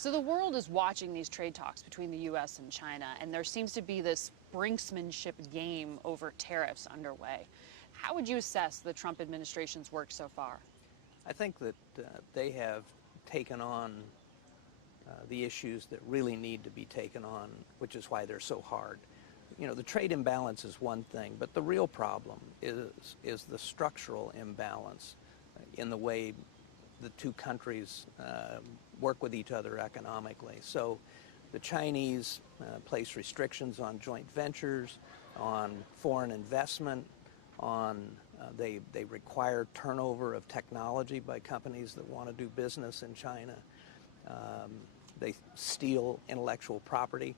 So the world is watching these trade talks between the U.S. and China, and there seems to be this brinksmanship game over tariffs underway. How would you assess the Trump administration's work so far? I think that they have taken on the issues that really need to be taken on, which is why they're so hard. You know, the trade imbalance is one thing, but the real problem is the structural imbalance in the way the two countries work with each other economically. So the Chinese place restrictions on joint ventures, on foreign investment, on they require turnover of technology by companies that want to do business in China. They steal intellectual property.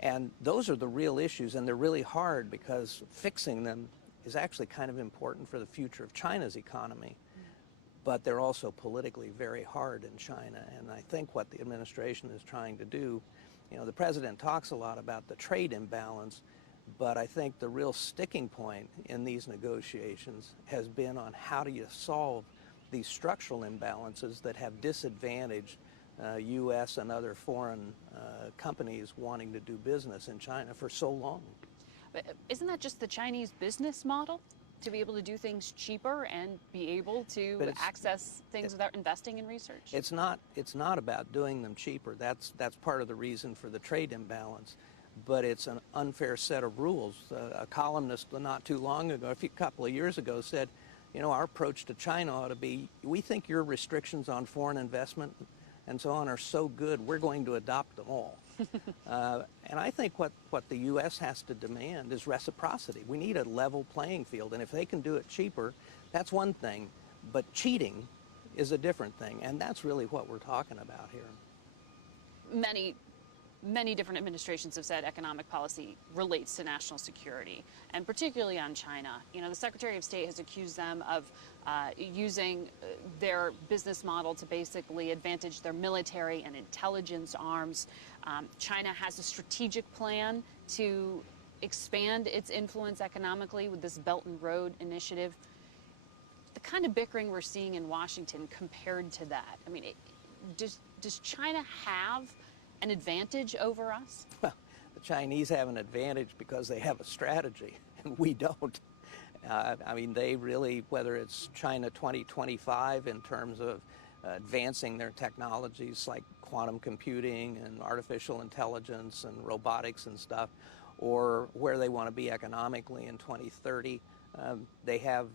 And those are the real issues, and they're really hard because fixing them is actually kind of important for the future of China's economy. But they're also politically very hard in China. And I think what the administration is trying to do, you know, the president talks a lot about the trade imbalance, but I think the real sticking point in these negotiations has been on how do you solve these structural imbalances that have disadvantaged U.S. and other foreign companies wanting to do business in China for so long. But isn't that just the Chinese business model? To be able to do things cheaper and be able to access things without investing in research? It's not about doing them cheaper. That's part of the reason for the trade imbalance. But it's an unfair set of rules. A columnist not too long ago, a couple of years ago, said, you know, our approach to China ought to be, we think your restrictions on foreign investment and so on are so good, we're going to adopt them all. And I think what the U.S. has to demand is reciprocity. We need a level playing field, and if they can do it cheaper, that's one thing, but cheating is a different thing, and that's really what we're talking about here. Many different administrations have said economic policy relates to national security, and particularly on China. You know, the Secretary of State has accused them of using their business model to basically advantage their military and intelligence arms. China has a strategic plan to expand its influence economically with this Belt and Road initiative. The kind of bickering we're seeing in Washington compared to that, I mean, does China have an advantage over us? Well, the Chinese have an advantage because they have a strategy, and we don't. I mean, they really, whether it's China 2025 in terms of advancing their technologies like quantum computing and artificial intelligence and robotics and stuff, or where they want to be economically in 2030, they have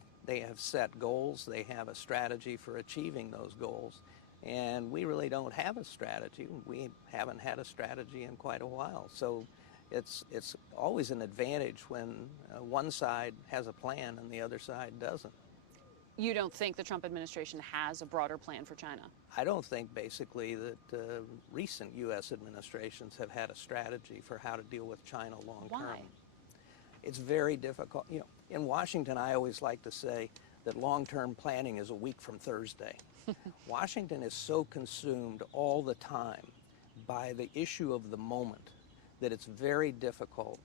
set goals. They have a strategy for achieving those goals. And we really don't have a strategy. We haven't had a strategy in quite a while. So it's always an advantage when one side has a plan and the other side doesn't. You don't think the Trump administration has a broader plan for China? I don't think basically that recent U.S. administrations have had a strategy for how to deal with China long term. Why? It's very difficult. You know, in Washington, I always like to say that long-term planning is a week from Thursday. Washington is so consumed all the time by the issue of the moment that it's very difficult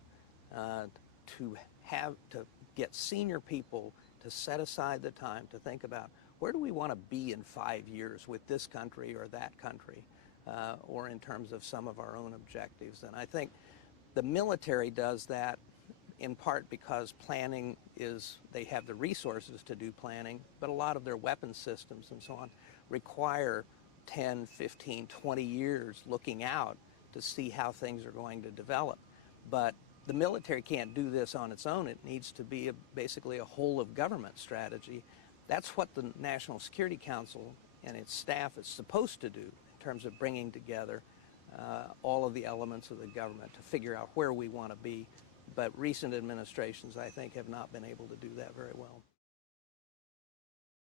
to get senior people to set aside the time to think about where do we want to be in 5 years with this country or that country, or in terms of some of our own objectives. And I think the military does that in part because planning they have the resources to do planning, but a lot of their weapons systems and so on require 10, 15, 20 years looking out to see how things are going to develop. But the military can't do this on its own. It needs to be basically a whole of government strategy. That's what the National Security Council and its staff is supposed to do in terms of bringing together all of the elements of the government to figure out where we want to be. But recent administrations, I think, have not been able to do that very well.